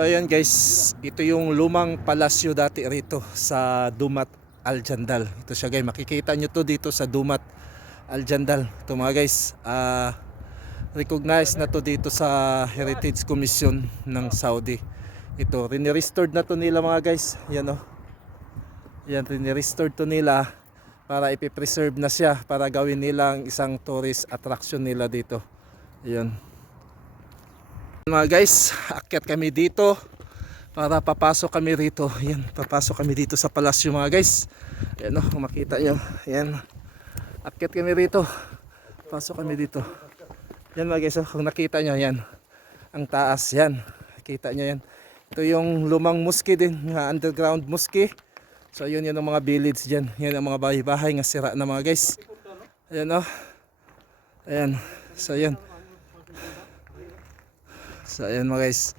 Ayan guys, ito yung lumang palasyo dati rito sa Dumat Aljandal. Ito siya guys, makikita nyo to dito sa Dumat Aljandal. Ito mga guys, ah recognized na to dito sa Heritage Commission ng Saudi. Ito, rinirestored na to nila mga guys. Yan o. Yan, rinirestored to nila para ipipreserve na siya para gawin nilang isang tourist attraction nila dito. Yan. Mga guys, akyat kami dito para papasok kami rito. Yan, papasok kami dito sa palasyo mga guys. Ayan o, kung makita nyo. Yan. Akyat kami rito. Pasok kami dito. Yan mga guys, oh, kung nakita nyo, yan. Ang taas, yan. Kita nyo yan. Ito yung lumang muski din, nga underground muski. So yun yun ang mga village dyan. Yan ang mga bahay-bahay nga sira na mga guys. Ayan oh. Ayan. So yan. So ayan mga guys.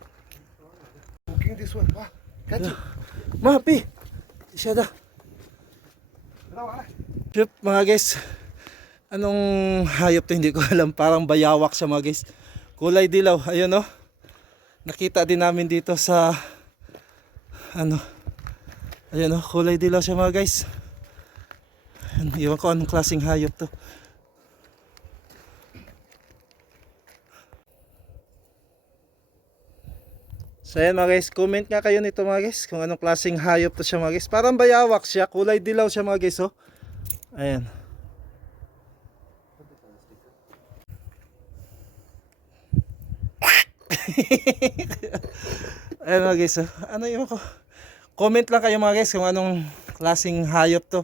Booking this one. Wah, catch it. Mapi! Siya da. Yup, mga guys. Anong hayop to hindi ko alam. Parang bayawak siya mga guys. Kulay dilaw. Ayun oh. Nakita din namin dito sa ano. Ayun oh, kulay dilaw siya mga guys. Iwan ko anong klaseng hayop to. So ayan mga guys, comment nga kayo nito mga guys kung anong klaseng hayop to siya mga guys. Parang bayawak siya, kulay dilaw siya mga guys oh. Ayan. ayan mga guys oh. Ano yun ko? Comment lang kayo mga guys kung anong klaseng hayop to.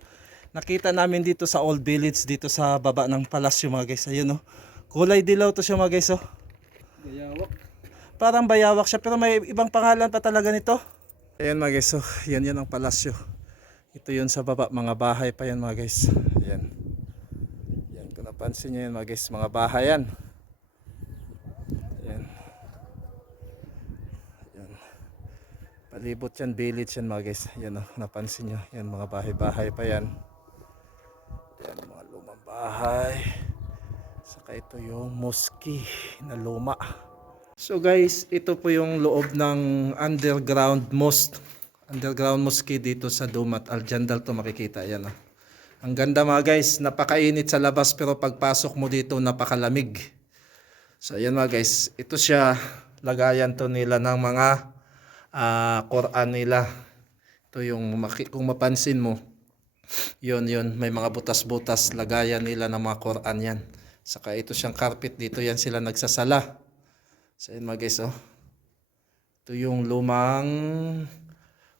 Nakita namin dito sa Old Village dito sa baba ng palasyo mga guys. Ayun oh. Kulay dilaw to siya mga guys oh. Bayawak. Parang bayawak siya pero may ibang pangalan pa talaga nito. Ayan mga guys, so yan yan ang palasyo. Ito yun sa baba, mga bahay pa yan mga guys. Ayan. Yan, kung napansin nyo yan mga guys, mga bahay yan. Ayan. Ayan. Palibot yan, village yan mga guys. Yan o, napansin nyo. Yan, mga bahay-bahay pa yan. Yan, mga lumang bahay. Saka ito yung mosque na luma. So guys, ito po yung loob ng underground mosque. Underground mosque dito sa Dumat Aljandal to makikita yan. Oh. Ang ganda mga guys, napakainit sa labas pero pagpasok mo dito napakalamig. So ayan mga guys, ito siya lagayan to nila ng mga ah, Quran nila. Ito yung kung mapansin mo, yun yun, may mga butas-butas lagayan nila ng mga Quran yan. Saka ito siyang carpet dito yan sila nagsasala. So yun mga guys oh. Ito yung lumang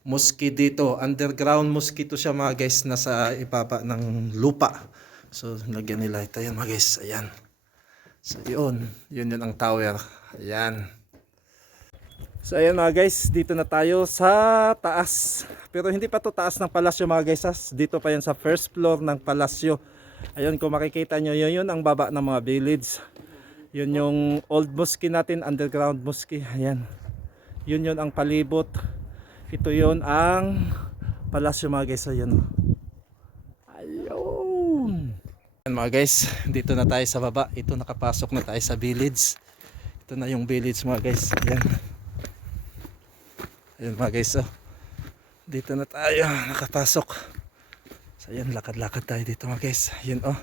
mosque dito. Underground mosque to siya mga guys. Nasa ibaba ng lupa. So lagyan nila ito yan mga guys. Ayan. So yun. Yun yun ang tower. Ayan. So ayan mga guys. Dito na tayo sa taas. Pero hindi pa to taas ng palasyo mga guys. ha. Dito pa yan sa first floor ng palasyo. Ayun kung makikita nyo yun, yun ang baba ng mga village. Yun yung old mosque natin, underground mosque. Ayan. Yun yun ang palibot. Ito yun ang palasyo mga guys. Ayan. oh. Ayun. Ayan mga guys, dito na tayo sa baba. Ito nakapasok na tayo sa village. Ito na yung village mga guys. Ayan. Ayan mga guys. Oh. Dito na tayo nakapasok. So ayan, lakad-lakad tayo dito mga guys. Yun oh.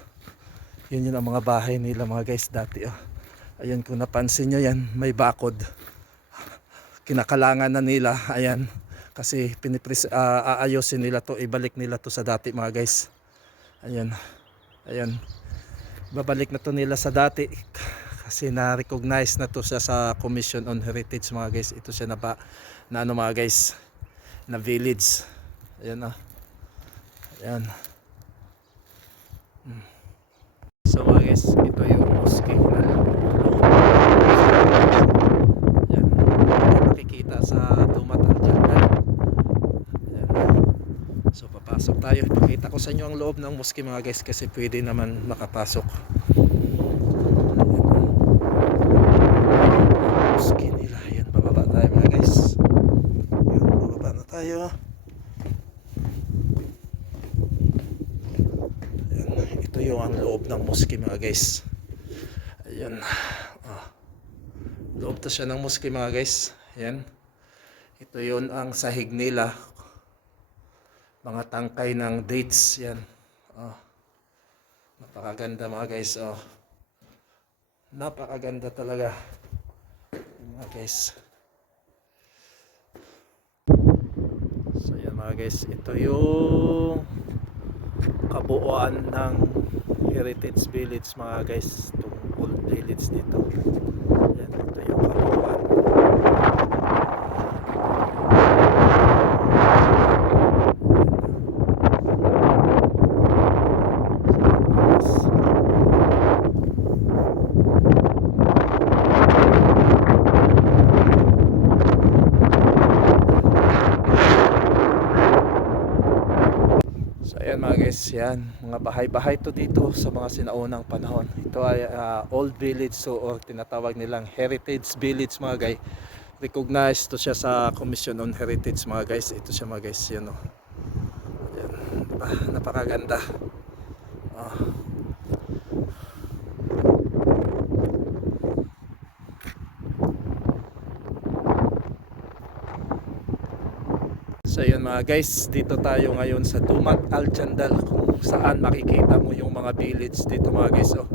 Yun yun ang mga bahay nila mga guys dati oh. Ayan kung napansin nyo yan, may bakod. Kinakalangan na nila, ayan. Kasi pinipres, ah, aayusin nila to, ibalik nila to sa dati mga guys. Ayan. Ayan. Babalik na to nila sa dati. Kasi na-recognize na to siya sa Commission on Heritage mga guys. Ito siya na ba, na ano mga guys, na village. Ayan ah. Ayan. So mga guys, ito yung mosque na Yan. Makikita sa Dumat Aljandal. Yan. So papasok tayo. Pakita ko sa inyo ang loob ng mosque mga guys kasi pwede naman makapasok. Mosque nila. Yan, bababa tayo mga guys. Yan, bababa na tayo. Ayan, ito yung ang loob ng mosque mga guys. Ayan. Ah. Loob to siya ng mosque mga guys. Ayan. Ito yon ang sahig nila. Mga tangkay ng dates yan. Oh. Napakaganda mga guys. Oh. Napakaganda talaga. Mga guys. So yan mga guys. Ito yung kabuuan ng Heritage Village mga guys. Itong old village dito. Yan. Ito yung kabuuan. So ayan mga guys, yan. Mga bahay-bahay to dito sa mga sinaunang panahon. Ito ay ah, old village so or tinatawag nilang heritage village mga guys. Recognized to siya sa Commission on Heritage mga guys. Ito siya mga guys, yan oh. Ayan, diba? Napakaganda. Ah. So yun mga guys, dito tayo ngayon sa Dumat Alchandal kung saan makikita mo yung mga village dito mga guys. Oh.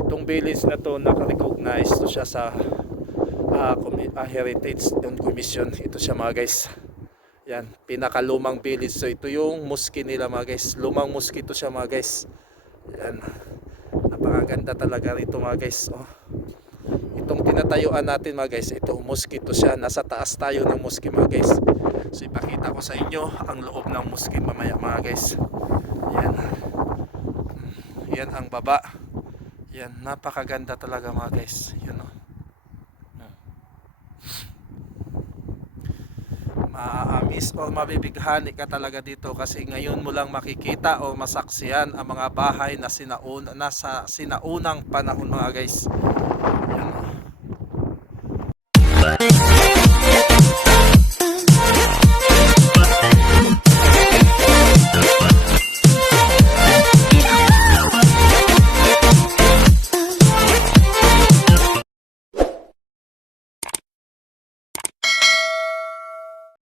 Itong village na to nakarecognize to siya sa commi- ah, Heritage and Commission. Ito siya mga guys. Yan, pinakalumang village. So ito yung mosque nila mga guys. Lumang mosque ito siya mga guys. Yan. Napakaganda talaga rito mga guys. Oh. Itong tinatayuan natin mga guys, ito ito siya. Nasa taas tayo ng mosque mga guys. So ipakita ko sa inyo ang loob ng mosque mamaya mga guys. Yan. Yan ang baba. Yan, napakaganda talaga mga guys. Yan oh. Maaamis o mabibighani ka talaga dito kasi ngayon mo lang makikita o masaksiyan ang mga bahay na sinauna, nasa sinaunang panahon mga guys.